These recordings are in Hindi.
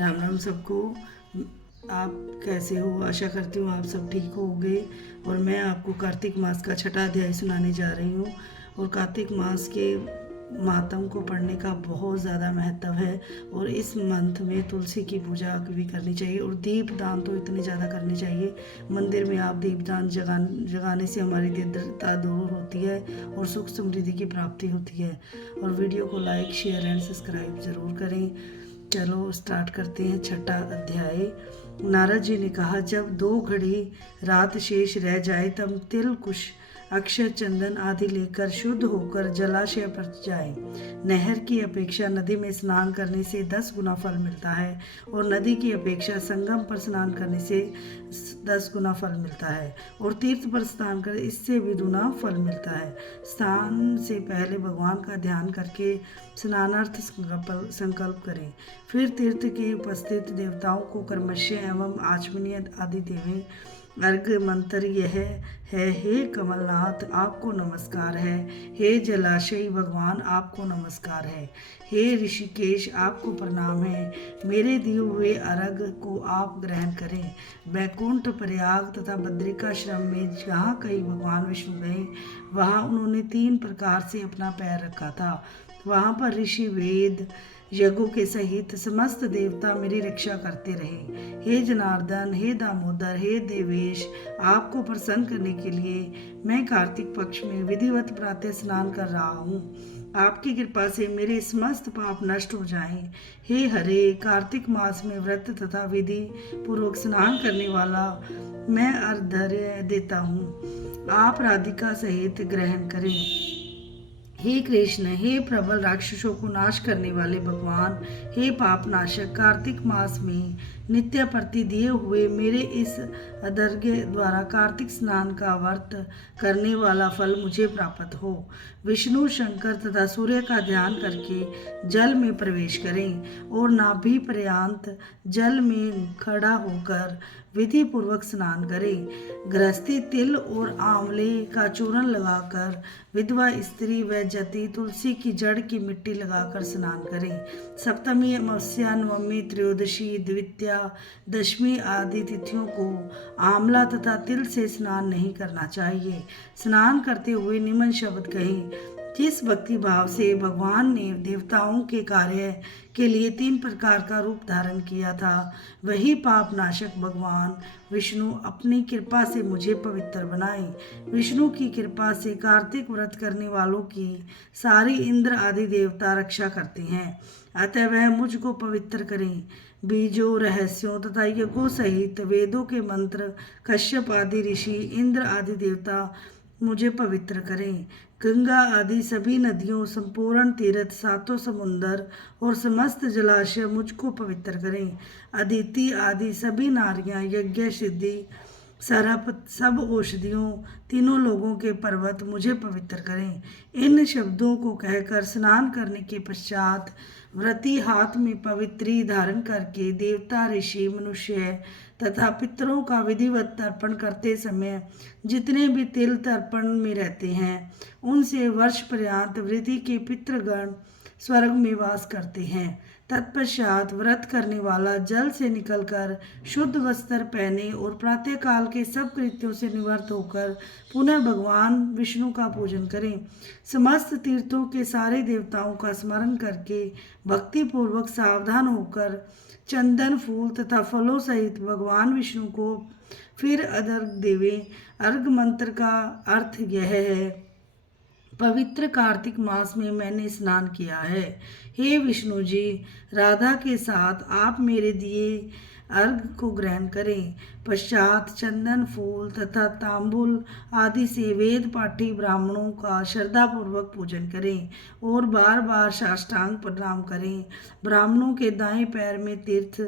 राम राम सबको। आप कैसे हो? आशा करती हूँ आप सब ठीक होंगे। और मैं आपको कार्तिक मास का छठा अध्याय सुनाने जा रही हूँ। और कार्तिक मास के मातम को पढ़ने का बहुत ज़्यादा महत्व है। और इस मंथ में तुलसी की पूजा भी करनी चाहिए और दीप दान तो इतने ज़्यादा करने चाहिए। मंदिर में आप दीप दान जगाने से हमारी दरिद्रता दूर होती है और सुख समृद्धि की प्राप्ति होती है। और वीडियो को लाइक शेयर एंड सब्सक्राइब ज़रूर करें। चलो स्टार्ट करते हैं छठा अध्याय। नारद जी ने कहा, जब 2 घड़ी रात शेष रह जाए तब तिल कुश अक्षय चंदन आदि लेकर शुद्ध होकर जलाशय पर जाए। नहर की अपेक्षा नदी में स्नान करने से 10 गुना फल मिलता है और नदी की अपेक्षा संगम पर स्नान करने से 10 गुना फल मिलता है और तीर्थ पर स्नान कर इससे भी दुना फल मिलता है। स्नान से पहले भगवान का ध्यान करके स्नानार्थ संकल्प करें। फिर तीर्थ के उपस्थित देवताओं को कर्मश्य एवं आचमनीय आदि देवें। अर्घ्य मंत्र यह है, हे कमलनाथ आपको नमस्कार है, हे जलाशयी भगवान आपको नमस्कार है, हे ऋषिकेश आपको प्रणाम है। मेरे दिए हुए अर्घ्य को आप ग्रहण करें। बैकुंठ, प्रयाग तथा बद्रिकाश्रम में जहाँ कहीं भगवान विष्णु गए वहाँ उन्होंने 3 प्रकार से अपना पैर रखा था। वहाँ पर ऋषि वेद यज्ञों के सहित समस्त देवता मेरी रक्षा करते रहे। हे जनार्दन, हे दामोदर, हे देवेश, आपको प्रसन्न करने के लिए मैं कार्तिक पक्ष में विधिवत प्रातः स्नान कर रहा हूँ। आपकी कृपा से मेरे समस्त पाप नष्ट हो जाएं। हे हरे, कार्तिक मास में व्रत तथा विधि पूर्वक स्नान करने वाला मैं अर्घ्य देता हूँ। आप राधिका सहित ग्रहण करें। हे कृष्ण, हे प्रबल राक्षसों को नाश करने वाले भगवान, हे पाप नाशक, कार्तिक मास में नित्य प्रति दिए हुए मेरे इस अर्घ्य द्वारा कार्तिक स्नान का व्रत करने वाला फल मुझे प्राप्त हो। विष्णु, शंकर तथा सूर्य का ध्यान करके जल में प्रवेश करें और नाभि पर्यंत जल में खड़ा होकर विधि पूर्वक स्नान करें। गृहस्थी तिल और आंवले का चूर्ण लगाकर, विधवा स्त्री व जति तुलसी की जड़ की मिट्टी लगाकर स्नान करें। सप्तमी, अमावस्या, नवमी, त्रयोदशी, द्वितीया, दशमी आदि तिथियों को आंवला तथा तिल से स्नान नहीं करना चाहिए। स्नान करते हुए निम्न शब्द कहें। जिस भक्ति भाव से भगवान ने देवताओं के कार्य के लिए 3 प्रकार का रूप धारण किया था, वही पाप नाशक भगवान विष्णु अपनी कृपा से मुझे पवित्र बनाए। विष्णु की कृपा से कार्तिक व्रत करने वालों की सारी इंद्र आदि देवता रक्षा करते हैं, अतः वह मुझको पवित्र करें। बीजों, रहस्यों तथा यज्ञों सहित वेदों के मंत्र, कश्यप आदि ऋषि, इंद्र आदि देवता मुझे पवित्र करें। गंगा आदि सभी नदियों, संपूर्ण तीर्थ, 7 समुंदर और समस्त जलाशय मुझको पवित्र करें। अदिति आदि सभी नारियां, यज्ञ सिद्धि, सरप, सब औषधियों, तीनों लोगों के पर्वत मुझे पवित्र करें। इन शब्दों को कहकर स्नान करने के पश्चात व्रती हाथ में पवित्री धारण करके देवता, ऋषि, मनुष्य तथा पितरों का विधिवत तर्पण करते समय जितने भी तिल तर्पण में रहते हैं उनसे वर्ष पर्यंत वृद्धि के पितृगण स्वर्ग में वास करते हैं। तत्पश्चात व्रत करने वाला जल से निकलकर शुद्ध वस्त्र पहने और प्रातःकाल के सब कृत्यों से निवृत्त होकर पुनः भगवान विष्णु का पूजन करें। समस्त तीर्थों के सारे देवताओं का स्मरण करके भक्ति पूर्वक सावधान होकर चंदन, फूल तथा फलों सहित भगवान विष्णु को फिर अर्घ्य देवें। अर्घ मंत्र का अर्थ यह है, पवित्र कार्तिक मास में मैंने स्नान किया है। हे विष्णु जी, राधा के साथ आप मेरे दिए अर्घ को ग्रहण करें। पश्चात चंदन, फूल तथा तांबुल आदि से वेद पाठी ब्राह्मणों का श्रद्धापूर्वक पूजन करें और बार बार साष्टांग प्रणाम करें। ब्राह्मणों के दाएं पैर में तीर्थ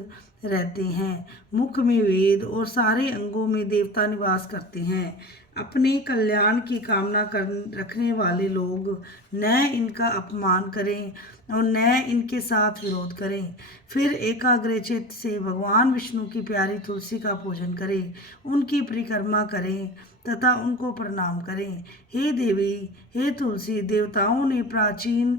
रहते हैं, मुख में वेद और सारे अंगों में देवता निवास करते हैं। अपने कल्याण की कामना कर रखने वाले लोग न इनका अपमान करें और न इनके साथ विरोध करें। फिर एकाग्रचित्त से भगवान विष्णु की प्यारी तुलसी का पूजन करें, उनकी परिक्रमा करें तथा उनको प्रणाम करें। हे देवी, हे तुलसी, देवताओं ने प्राचीन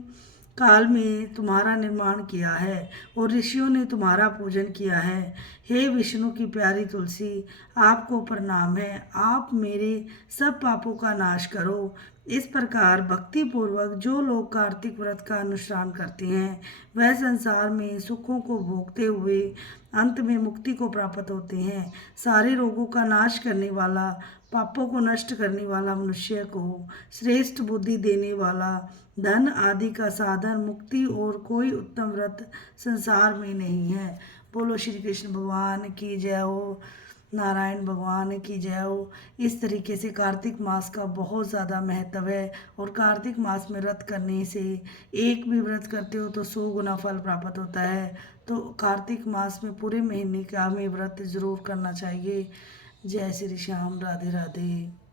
काल में तुम्हारा निर्माण किया है और ऋषियों ने तुम्हारा पूजन किया है। हे विष्णु की प्यारी तुलसी, आपको प्रणाम है। आप मेरे सब पापों का नाश करो। इस प्रकार भक्ति पूर्वक जो लोग कार्तिक व्रत का अनुष्ठान करते हैं वह संसार में सुखों को भोगते हुए अंत में मुक्ति को प्राप्त होते हैं। सारे रोगों का नाश करने वाला, पापों को नष्ट करने वाला, मनुष्य को श्रेष्ठ बुद्धि देने वाला, धन आदि का साधन, मुक्ति और कोई उत्तम व्रत संसार में नहीं है। बोलो श्री कृष्ण भगवान की जय हो, नारायण भगवान की जय हो। इस तरीके से कार्तिक मास का बहुत ज़्यादा महत्व है और कार्तिक मास में व्रत करने से, एक भी व्रत करते हो तो 100 गुना फल प्राप्त होता है। तो कार्तिक मास में पूरे महीने का हमें व्रत जरूर करना चाहिए। जय श्री श्याम, राधे राधे।